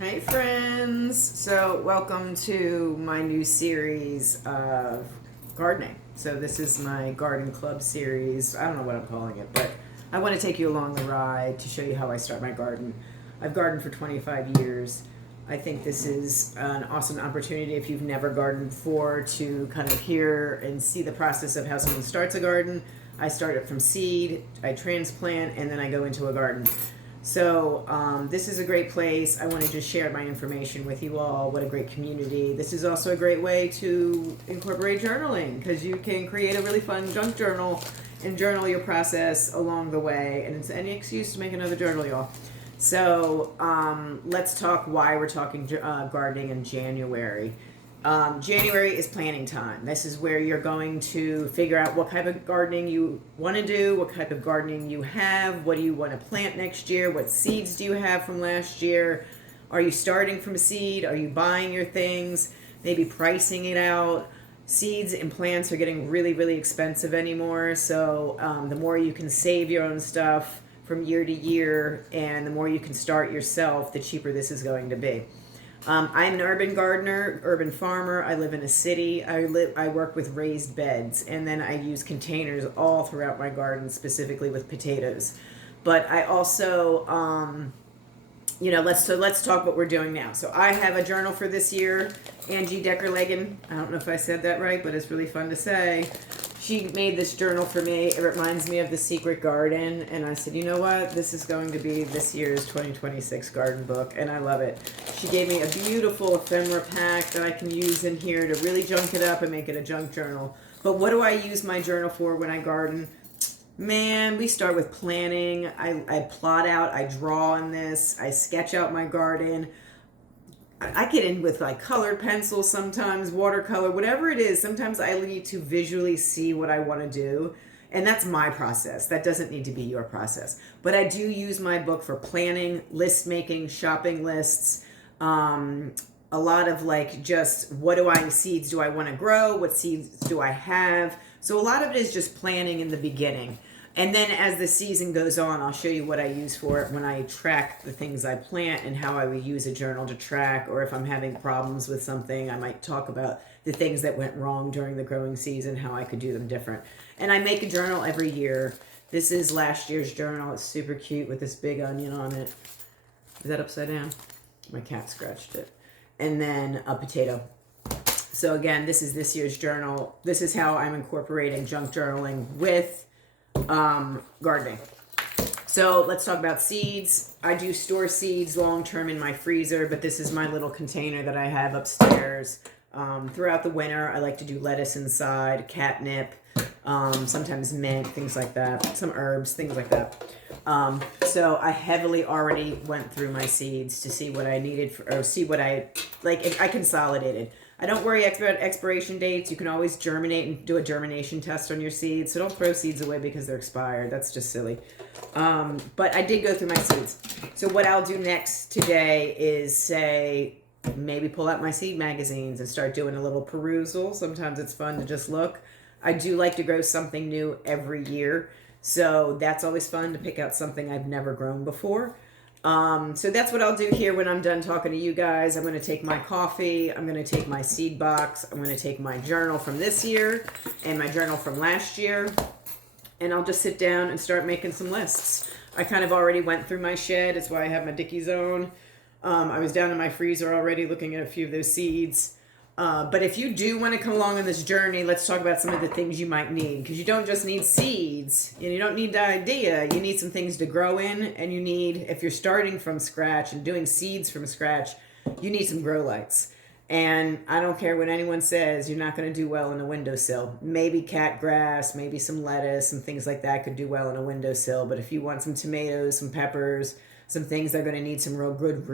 Hey friends! So welcome to my new series of gardening. So this is my garden club series. I don't know what I'm calling it, but I want to take you along the ride to show you how I start my garden. I've gardened for 25 years. I think this is an awesome opportunity if you've never gardened before to kind of hear and see the process of how someone starts a garden. I start it from seed, I transplant, and then I go into a garden. So this is a great place. I want to just share my information with you all. What a great community. This is also a great way to incorporate journaling because you can create a really fun junk journal and journal your process along the way. And it's any excuse to make another journal, y'all. So let's talk why we're talking gardening in January. January is planning time. This is where you're going to figure out what type of gardening you want to do, what type of gardening you have, what do you want to plant next year, what seeds do you have from last year, are you starting from seed, are you buying your things, maybe pricing it out. Seeds and plants are getting really, really expensive anymore, so the more you can save your own stuff from year to year and the more you can start yourself, the cheaper this is going to be. I'm an urban gardener, urban farmer. I live in a city. I work with raised beds, and then I use containers all throughout my garden, specifically with potatoes. But I also, let's talk what we're doing now. So I have a journal for this year. Angie Decker-Legan. I don't know if I said that right, but it's really fun to say. She made this journal for me. It reminds me of The Secret Garden. And I said, you know what? This is going to be this year's 2026 garden book. And I love it. She gave me a beautiful ephemera pack that I can use in here to really junk it up and make it a junk journal. But what do I use my journal for when I garden? Man, we start with planning. I plot out, I draw in this, I sketch out my garden. I get in with like colored pencils sometimes, watercolor, whatever it is. Sometimes I need to visually see what I want to do. And that's my process. That doesn't need to be your process. But I do use my book for planning, list making, shopping lists. A lot of like just seeds do I want to grow? What seeds do I have? So a lot of it is just planning in the beginning. And then as the season goes on, I'll show you what I use for it when I track the things I plant and how I would use a journal to track, or if I'm having problems with something, I might talk about the things that went wrong during the growing season, how I could do them different. And I make a journal every year. This is last year's journal. It's super cute with this big onion on it. Is that upside down? My cat scratched it. And then a potato. So again, this is this year's journal. This is how I'm incorporating junk journaling with gardening. So let's talk about seeds. I do store seeds long term in my freezer, but this is my little container that I have upstairs. Throughout the winter, I like to do lettuce inside, catnip, sometimes mint, things like that, some herbs, things like that. So I heavily already went through my seeds to see what I needed or see what I consolidated. I don't worry about expiration dates. You can always germinate and do a germination test on your seeds. So don't throw seeds away because they're expired. That's just silly. But I did go through my seeds. So what I'll do next today is maybe pull out my seed magazines and start doing a little perusal. Sometimes it's fun to just look. I do like to grow something new every year. So that's always fun to pick out something I've never grown before. So that's what I'll do here when I'm done talking to you guys. I'm going to take my coffee. I'm going to take my seed box. I'm going to take my journal from this year and my journal from last year. And I'll just sit down and start making some lists. I kind of already went through my shed. That's why I have my Dickie Zone. I was down in my freezer already looking at a few of those seeds. But if you do want to come along on this journey, let's talk about some of the things you might need. Because you don't just need seeds. And you don't need the idea. You need some things to grow in. And you need, if you're starting from scratch and doing seeds from scratch, you need some grow lights. And I don't care what anyone says, you're not going to do well in a windowsill. Maybe cat grass, maybe some lettuce and things like that could do well in a windowsill. But if you want some tomatoes, some peppers, some things that are going to need some real good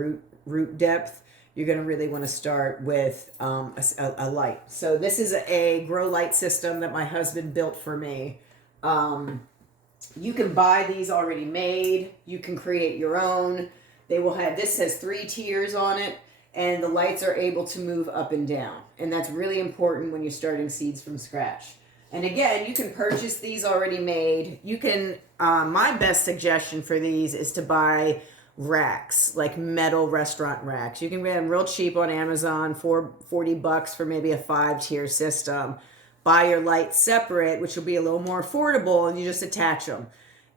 root depth, you're going to really want to start with a light. So this is a grow light system that my husband built for me. You can buy these already made. You can create your own. This has 3 tiers on it, and the lights are able to move up and down. And that's really important when you're starting seeds from scratch. And again, you can purchase these already made. You can, my best suggestion for these is to buy racks, like metal restaurant racks. You can get them real cheap on Amazon for $40 for maybe a 5-tier system. Buy your lights separate, which will be a little more affordable, and you just attach them.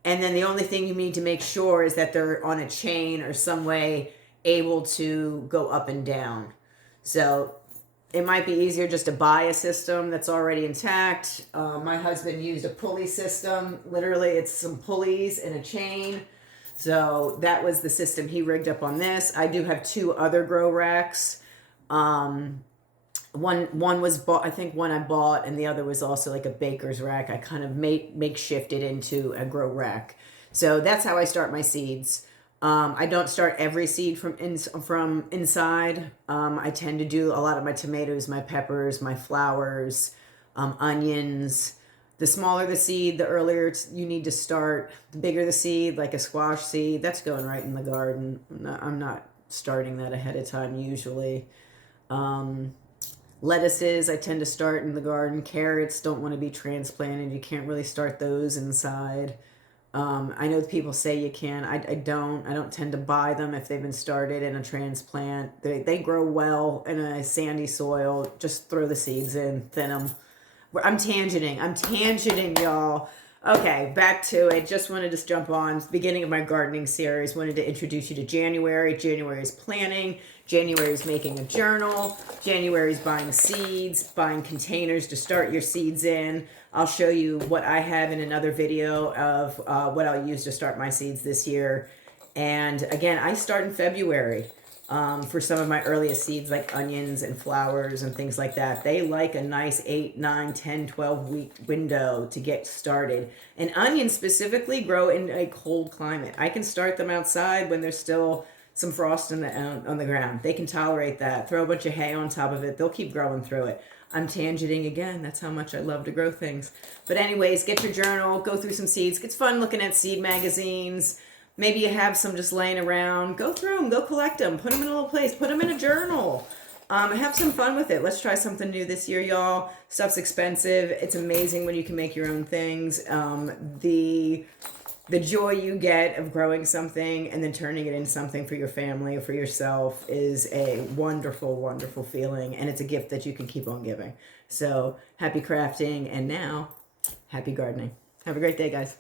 And then the only thing you need to make sure is that they're on a chain or some way able to go up and down. So it might be easier just to buy a system that's already intact. My husband used a pulley system. Literally, it's some pulleys and a chain. So that was the system he rigged up on this. I do have 2 other grow racks. One was bought, I think one I bought, and the other was also like a baker's rack. I kind of makeshifted into a grow rack. So that's how I start my seeds. I don't start every seed from inside. I tend to do a lot of my tomatoes, my peppers, my flowers, onions. The smaller the seed, the earlier you need to start. The bigger the seed, like a squash seed, that's going right in the garden. I'm not starting that ahead of time usually. Lettuces, I tend to start in the garden. Carrots don't want to be transplanted. You can't really start those inside. I know people say you can. I don't. I don't tend to buy them if they've been started in a transplant. They grow well in a sandy soil. Just throw the seeds in, thin them. I'm tangenting, y'all. Okay, back to it. Just wanted to jump on. Beginning of my gardening series. Wanted to introduce you to January. January is planning. January is making a journal. January is buying seeds, buying containers to start your seeds in. I'll show you what I have in another video of what I'll use to start my seeds this year. And again, I start in February. For some of my earliest seeds like onions and flowers and things like that. They like a nice 8, 9, 10, 12 week window to get started. And onions specifically grow in a cold climate. I can start them outside when there's still some frost on the ground. They can tolerate that. Throw a bunch of hay on top of it. They'll keep growing through it. I'm tangenting again. That's how much I love to grow things. But anyways, get your journal, go through some seeds. It's fun looking at seed magazines. Maybe you have some just laying around. Go through them. Go collect them. Put them in a little place. Put them in a journal. Have some fun with it. Let's try something new this year, y'all. Stuff's expensive. It's amazing when you can make your own things. The joy you get of growing something and then turning it into something for your family or for yourself is a wonderful, wonderful feeling. And it's a gift that you can keep on giving. So happy crafting. And now, happy gardening. Have a great day, guys.